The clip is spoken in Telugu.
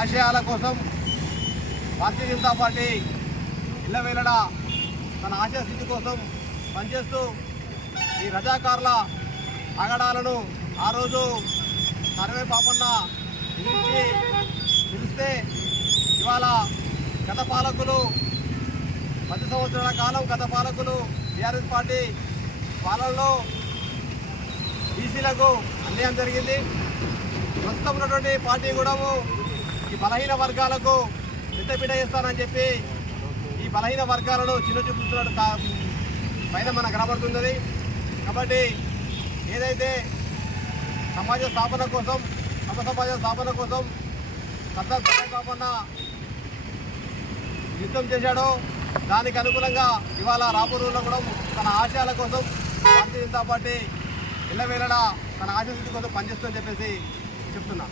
ఆశయాల కోసం భారతీయ జనతా పార్టీ ఇళ్ళవేళడ తన ఆశయ స్థితి కోసం పనిచేస్తూ ఈ రజాకారుల ఆగడాలను ఆ రోజు సర్వే పాపన్న నిలిచి ఇవాళ గత పాలకులు పది సంవత్సరాల కాలం గత పాలకులు టీఆర్ఎస్ పార్టీ పాలనలో బీసీలకు అన్యాయం జరిగింది. ప్రస్తుతం ఉన్నటువంటి పార్టీ కూడా ఈ బలహీన వర్గాలకు పెద్దపీట చేస్తానని చెప్పి ఈ బలహీన వర్గాలను చిన్న చూపుతున్నట్టు పైన మనకు కనబడుతున్నది. కాబట్టి ఏదైతే సమాజ స్థాపన కోసం సమ సమాజ స్థాపన కోసం సర్దార్ కాపన్న యుద్ధం చేశాడో దానికి అనుగుణంగా ఇవాళ రాబోరులో కూడా తన ఆశయాల కోసం భారతీయ జనతా పార్టీ ఇళ్ళవేళలా తన ఆశయ కోసం పనిచేస్తుందని చెప్పేసి చెప్తున్నా.